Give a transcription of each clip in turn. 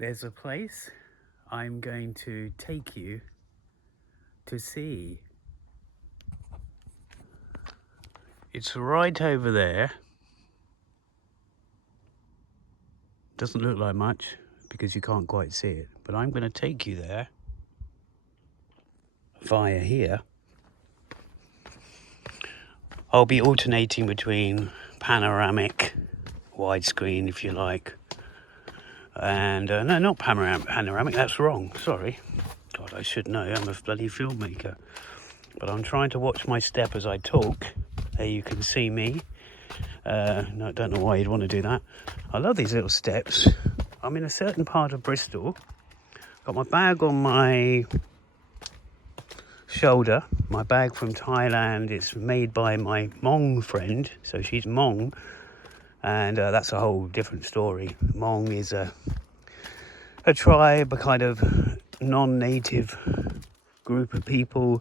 there's a place I'm going to take you to see. It's right over there. Doesn't look like much because you can't quite see it, but I'm going to take you there via here. I'll be alternating between panoramic, widescreen if you like, and no, not panoramic, that's wrong, sorry. God, I should know, I'm a bloody filmmaker. But I'm trying to watch my step as I talk. There you can see me. No, I don't know why you'd want to do that. I love these little steps. I'm in a certain part of Bristol. Got my bag on my shoulder. My bag from Thailand. It's made by my Hmong friend. So she's Hmong. And that's a whole different story. Hmong is a tribe, a kind of non-native group of people.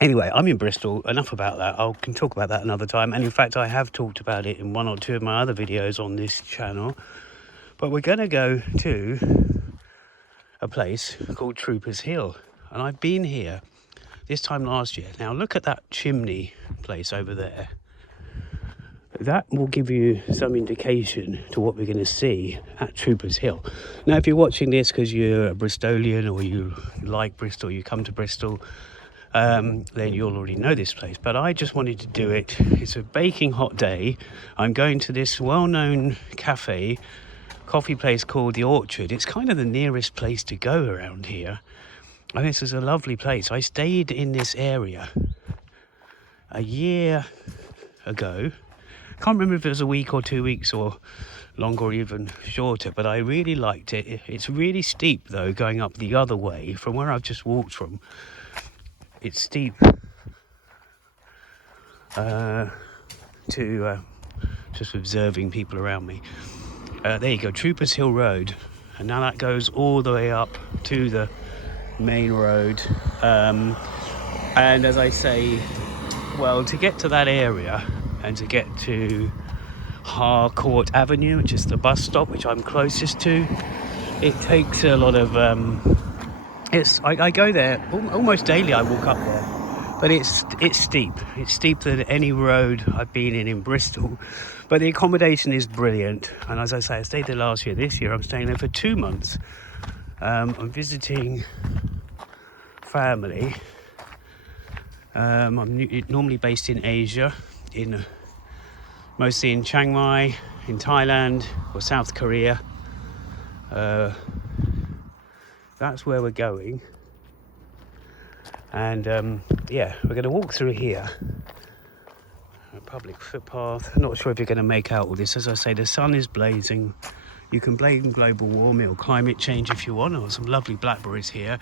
Anyway, I'm in Bristol. Enough about that. I can talk about that another time. And in fact, I have talked about it in one or two of my other videos on this channel. But we're going to go to a place called Troopers Hill. And I've been here this time last year. Now, look at that chimney place over there. That will give you some indication to what we're going to see at Troopers Hill. Now, if you're watching this because you're a Bristolian or you like Bristol, you come to Bristol, then you'll already know this place. But I just wanted to do it. It's a baking hot day. I'm going to this well-known coffee place called The Orchard. It's kind of the nearest place to go around here. And this is a lovely place. I stayed in this area a year ago. Can't remember if it was a week or 2 weeks or longer or even shorter, but I really liked it. It's really steep though, going up the other way from where I've just walked from. It's steep to just observing people around me. There you go, Troopers Hill Road, and now that goes all the way up to the main road. And as I say, well, to get to that area and to get to Harcourt Avenue, which is the bus stop which I'm closest to, it takes a lot of I go there almost daily. I walk up there, but it's steep. It's steeper than any road I've been in Bristol, but the accommodation is brilliant. And as I say, I stayed there last year. This year I'm staying there for 2 months. I'm visiting family. I'm normally based in Asia, mostly in Chiang Mai, in Thailand or South Korea. That's where we're going. And yeah, we're going to walk through here. A public footpath. I'm not sure if you're going to make out all this. As I say, the sun is blazing. You can blame global warming or climate change if you want, or some lovely blackberries here,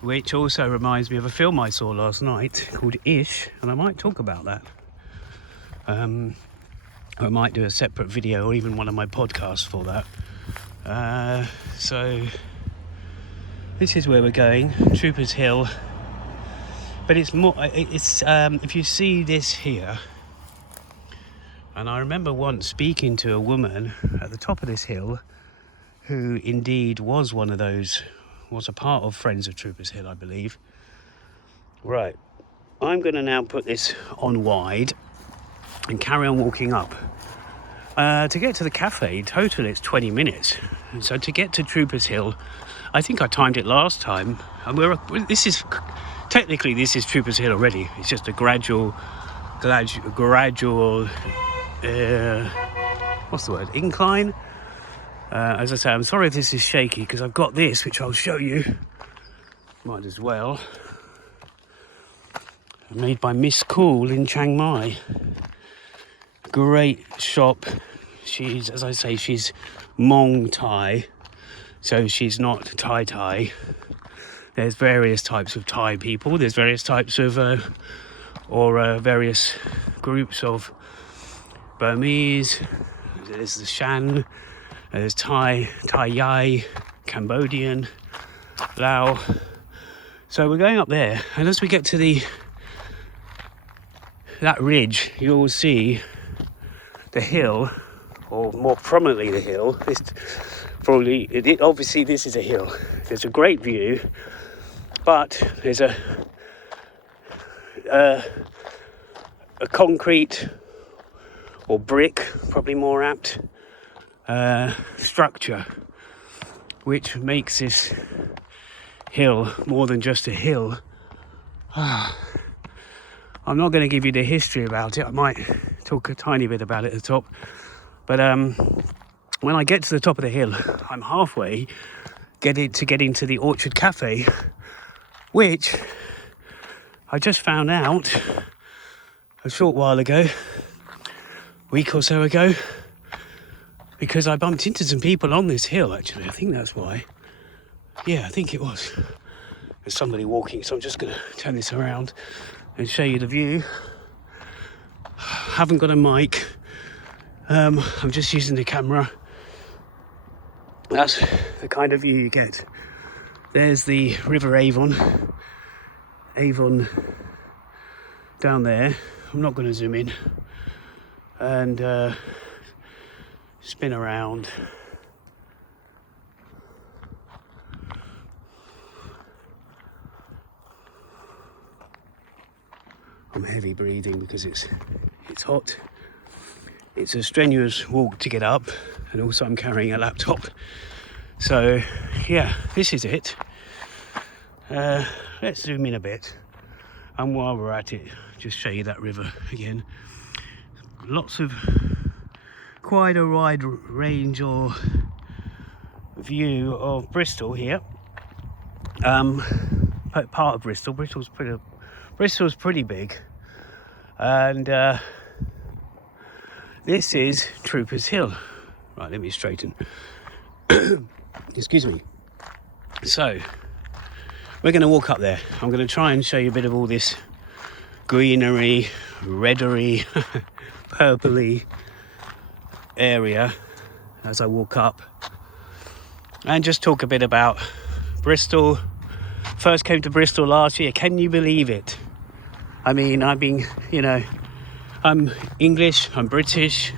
which also reminds me of a film I saw last night called Ish, and I might talk about that. I might do a separate video or even one of my podcasts for that. So this is where we're going, Troopers Hill. But it's more, if you see this here, and I remember once speaking to a woman at the top of this hill who indeed was one of those, was a part of Friends of Troopers Hill, I believe. Right, I'm going to now put this on wide and carry on walking up. To get to the cafe, in total it's 20 minutes. And so to get to Troopers Hill, I think I timed it last time, and this is Troopers Hill already. It's just a gradual what's the word, incline. As I say, I'm sorry if this is shaky because I've got this, which I'll show you. Might as well. Made by Miss Cool in Chiang Mai. Great shop. She's, as I say, she's Hmong Thai, so she's not Thai. There's various types of Thai people. There's various types of, various groups of Burmese. There's the Shan. There's Thai Yai, Cambodian, Lao. So we're going up there, and as we get to that ridge, you'll see the hill or more prominently the hill. This probably, obviously this is a hill. There's a great view, but there's a concrete or brick, probably more apt, structure, which makes this hill more than just a hill. I'm not going to give you the history about it. I might talk a tiny bit about it at the top, but when I get to the top of the hill, I'm halfway getting to the Orchard Cafe, which I just found out a short while ago, week or so ago, because I bumped into some people on this hill. Actually, I think that's why. Yeah, I think it was. There's somebody walking, so I'm just going to turn this around and show you the view. Haven't got a mic. I'm just using the camera. That's the kind of view you get. There's the River Avon down there. I'm not going to zoom in and spin around. I'm heavy breathing because it's hot. It's a strenuous walk to get up, and also I'm carrying a laptop. So yeah, this is it. Let's zoom in a bit, and while we're at it, just show you that river again. Lots of quite a wide range or view of Bristol here. Part of Bristol. Bristol's pretty big, and this is Troopers Hill. Right, let me straighten. Excuse me. So we're going to walk up there. I'm going to try and show you a bit of all this greenery, reddery, purpley area as I walk up, and just talk a bit about Bristol. First came to Bristol last year. Can you believe it? I mean, I'm English, I'm British.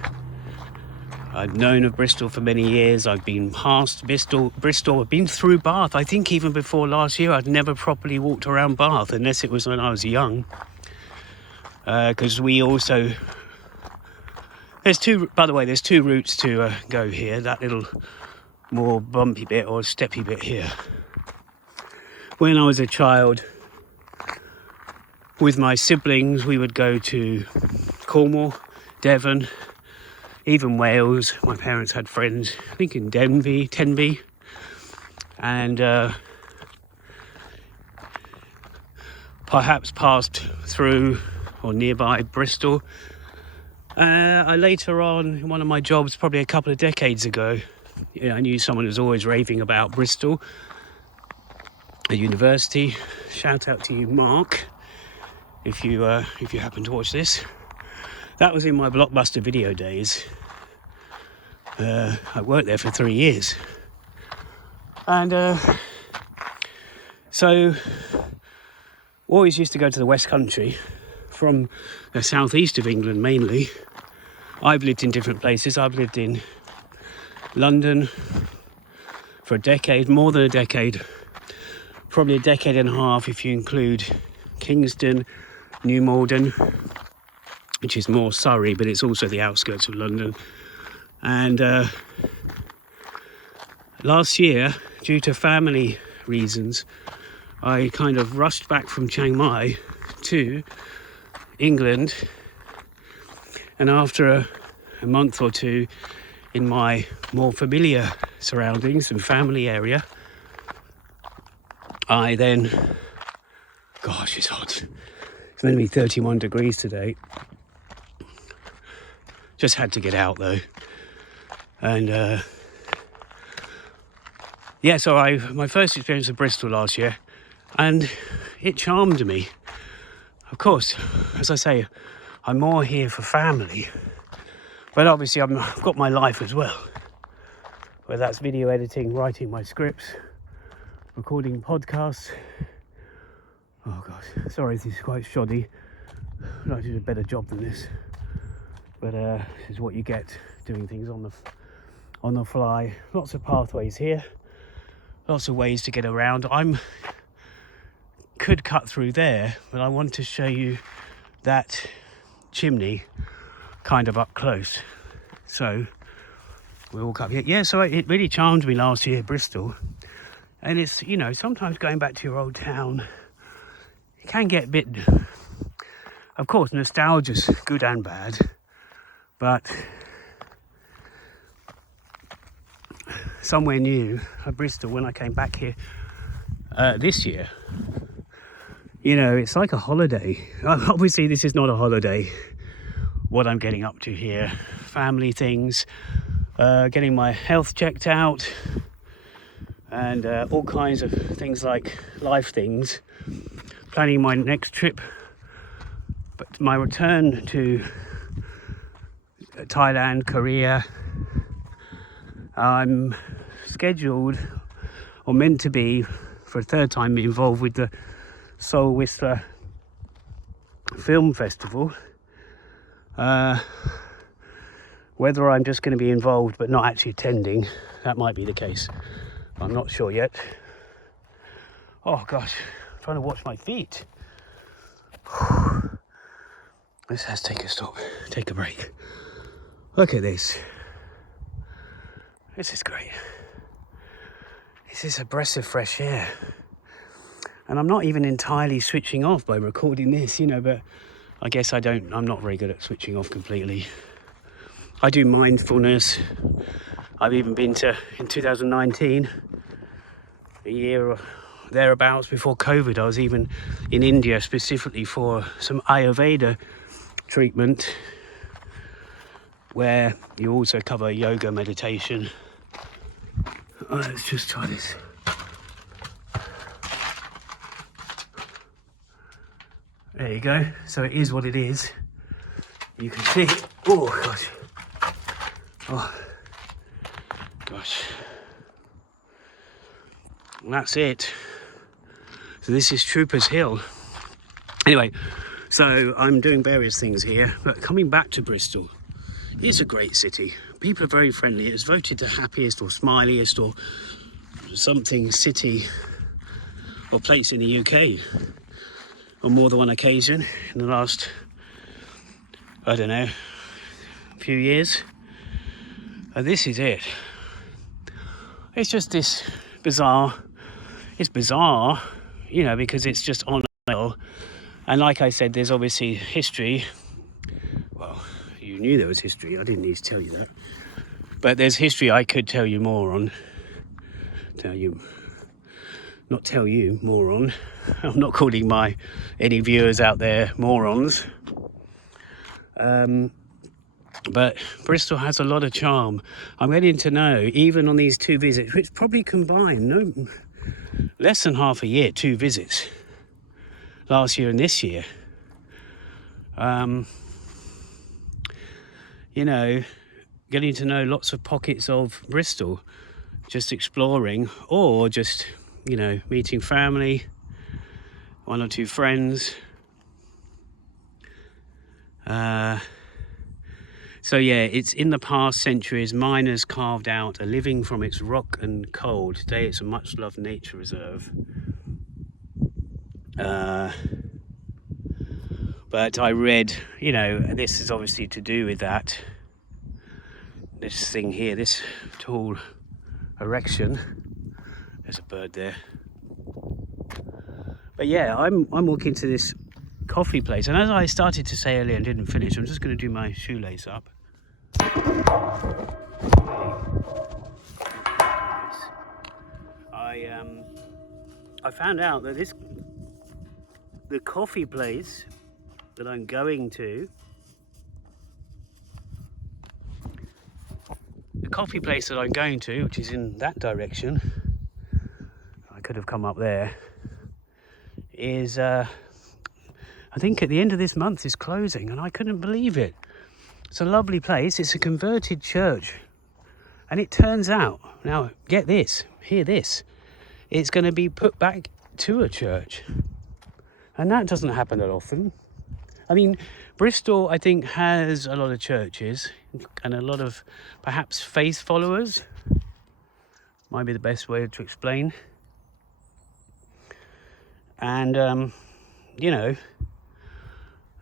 I've known of Bristol for many years. I've been past Bristol. I've been through Bath. I think even before last year, I'd never properly walked around Bath, unless it was when I was young. Because we also... there's two routes to go here. That little more bumpy bit or steppy bit here. When I was a child, with my siblings, we would go to Cornwall, Devon, even Wales. My parents had friends, I think in Tenby, and perhaps passed through or nearby Bristol. Later on, in one of my jobs, probably a couple of decades ago, I knew someone who was always raving about Bristol, a university. Shout out to you, Mark, if you happen to watch this. That was in my Blockbuster video days. I worked there for 3 years, and so always used to go to the West Country from the southeast of England mainly. I've lived in different places. I've lived in London for a decade, more than a decade, probably a decade and a half if you include Kingston, New Malden, which is more Surrey, but it's also the outskirts of London. And last year, due to family reasons, I kind of rushed back from Chiang Mai to England, and after a month or two in my more familiar surroundings and family area, I then, gosh, it's hot. It's meant to be 31 degrees today. Just had to get out though. And so my first experience of Bristol last year, and it charmed me. Of course, as I say, I'm more here for family, but obviously I've got my life as well, whether that's video editing, writing my scripts, recording podcasts. Oh gosh, sorry, this is quite shoddy. I'd like to do a better job than this, but this is what you get doing things on the fly. Lots of pathways here, lots of ways to get around. Could cut through there, but I want to show you that chimney kind of up close. So we walk up here. Yeah, so it really charmed me last year, Bristol. And it's, you know, sometimes going back to your old town, it can get a bit, of course, nostalgia's good and bad, but somewhere new at Bristol when I came back here this year, you know, it's like a holiday. Obviously this is not a holiday, what I'm getting up to here. Family things, getting my health checked out, and all kinds of things like life things, planning my next trip. But my return to Thailand, Korea, I'm scheduled or meant to be for a third time involved with the Sewol Film Festival. Whether I'm just going to be involved but not actually attending, that might be the case. I'm not sure yet. Oh gosh, I'm trying to watch my feet. Let's have to take a stop, take a break. Look at this. This is great. This is a breath of fresh air. And I'm not even entirely switching off by recording this, you know, but I guess I'm not very good at switching off completely. I do mindfulness. I've even been to, in 2019, a year or thereabouts before COVID, I was even in India specifically for some Ayurveda treatment, where you also cover yoga, meditation. Oh, let's just try this. There you go. So it is what it is. You can see. Oh gosh. Oh gosh. And that's it. So this is Troopers Hill. Anyway, so I'm doing various things here, but coming back to Bristol, it's a great city. People are very friendly. It was voted the happiest or smiliest or something city or place in the UK on more than one occasion in the last, I don't know, few years. And this is it. It's just this bizarre. It's bizarre, you know, because it's just on a hill. And like I said, there's obviously history. Well, you knew there was history. I didn't need to tell you that. But there's history I could tell you more on. Not tell you more on. I'm not calling any viewers out there morons. But Bristol has a lot of charm. I'm getting to know, even on these 2 visits, which probably combined less than half a year, 2 visits, last year and this year. You know, getting to know lots of pockets of Bristol, just exploring, or just, you know, meeting family, 1 or 2 friends. So yeah, it's in the past centuries, miners carved out a living from its rock and coal. Today it's a much loved nature reserve. But I read, you know, this is obviously to do with that. This thing here, this tall erection. There's a bird there. But yeah, I'm walking to this coffee place, and as I started to say earlier and didn't finish, I'm just going to do my shoelace up. I found out that the coffee place that I'm going to, which is in that direction, I could have come up there, is I think at the end of this month is closing, and I couldn't believe it. It's a lovely place. It's a converted church, and it turns out, now get this, hear this, it's going to be put back to a church, and that doesn't happen that often. I mean, Bristol, I think, has a lot of churches and a lot of perhaps faith followers. Might be the best way to explain. And, you know,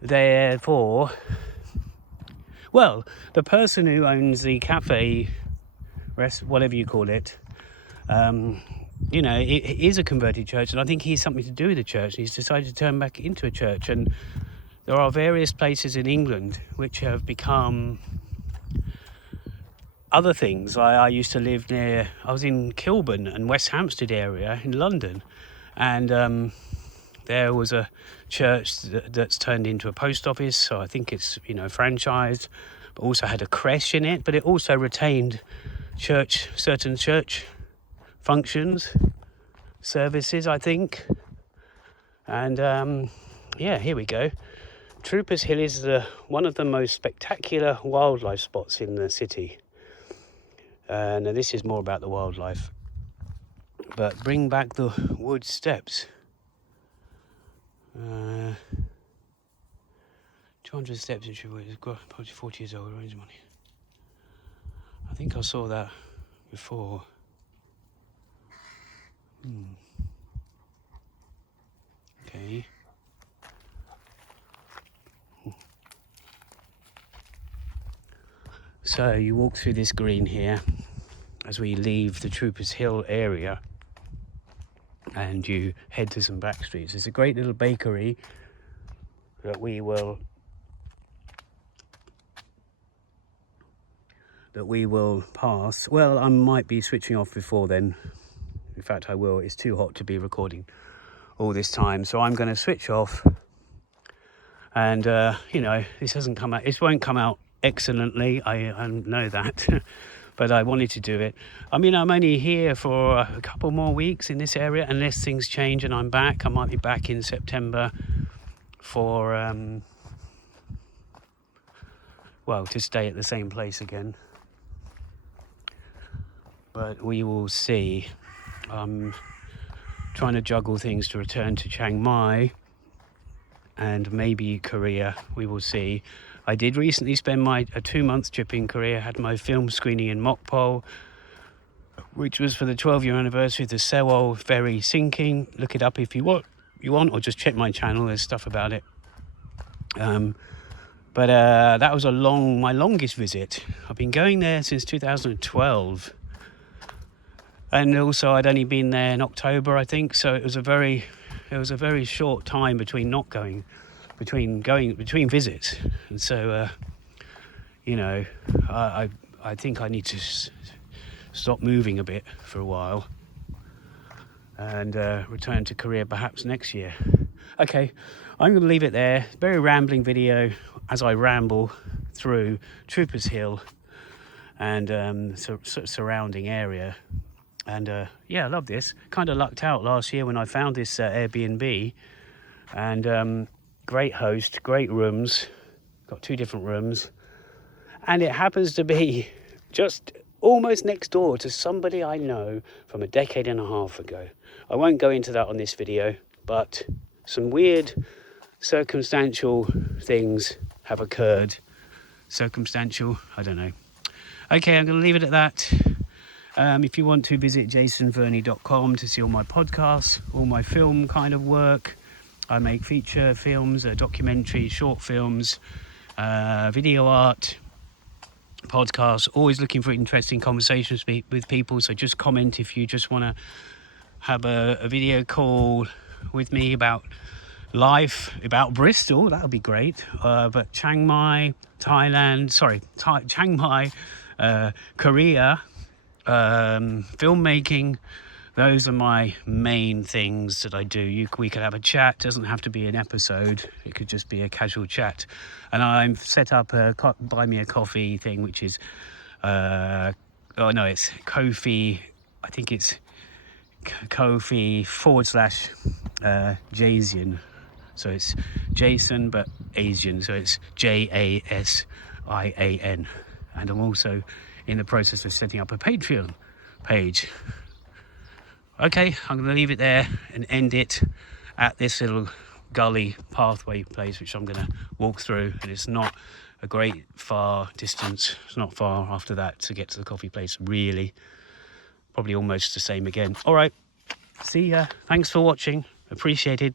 therefore, well, the person who owns the cafe, whatever you call it, you know, it is a converted church, and I think he has something to do with the church. He's decided to turn back into a church, and there are various places in England which have become other things. I used to live near, I was in Kilburn and West Hampstead area in London, and there was a church that's turned into a post office, so I think it's, you know, franchised, but also had a creche in it, but it also retained certain church functions, services, I think. And yeah, here we go. Troopers Hill is one of the most spectacular wildlife spots in the city. Now this is more about the wildlife, but bring back the wood steps. 200 steps in Sewol. It's got probably 40 years old. Raise money. I think I saw that before. Okay. So you walk through this green here as we leave the Troopers Hill area, and you head to some back streets. There's a great little bakery that we will pass. Well, I might be switching off before then. In fact, I will. It's too hot to be recording all this time, so I'm going to switch off. And you know, this won't come out excellently, I know that. But I wanted to do it. I mean, I'm only here for a couple more weeks in this area, unless things change and I'm back. I might be back in September for well, to stay at the same place again, but we will see. I'm trying to juggle things to return to Chiang Mai and maybe Korea. We will see. I did recently spend a 2-month trip in Korea. Had my film screening in Mokpo, which was for the 12-year anniversary of the Sewol Ferry sinking. Look it up if you want, or just check my channel. There's stuff about it. But that was my longest visit. I've been going there since 2012, and also I'd only been there in October, I think. So it was a very short time between visits, and so you know, I think I need to stop moving a bit for a while and return to Korea perhaps next year. Okay, I'm going to leave it there. Very rambling video as I ramble through Troopers Hill and surrounding area. And yeah, I love this. Kind of lucked out last year when I found this Airbnb, and great host, great rooms, got 2 different rooms, and it happens to be just almost next door to somebody I know from a decade and a half ago. I won't go into that on this video, but some weird circumstantial things have occurred. Circumstantial, I don't know. Okay, I'm going to leave it at that. If you want to visit jasonverney.com to see all my podcasts, all my film kind of work. I make feature films, documentaries, short films, video art, podcasts. Always looking for interesting conversations with people. So just comment if you just want to have a video call with me about life, about Bristol. That would be great. But Chiang Mai, Korea, filmmaking, those are my main things that I do. We could have a chat. Doesn't have to be an episode. It could just be a casual chat. And I've set up a buy me a coffee thing, which is it's Ko-fi. I think it's Ko-fi /Jasian. So it's Jason but Asian. So it's JASIAN. And I'm also in the process of setting up a Patreon page. Okay, I'm going to leave it there and end it at this little gully pathway place, which I'm going to walk through, and it's not a great far distance. It's not far after that to get to the coffee place, really. Probably almost the same again. All right, see ya. Thanks for watching. Appreciated.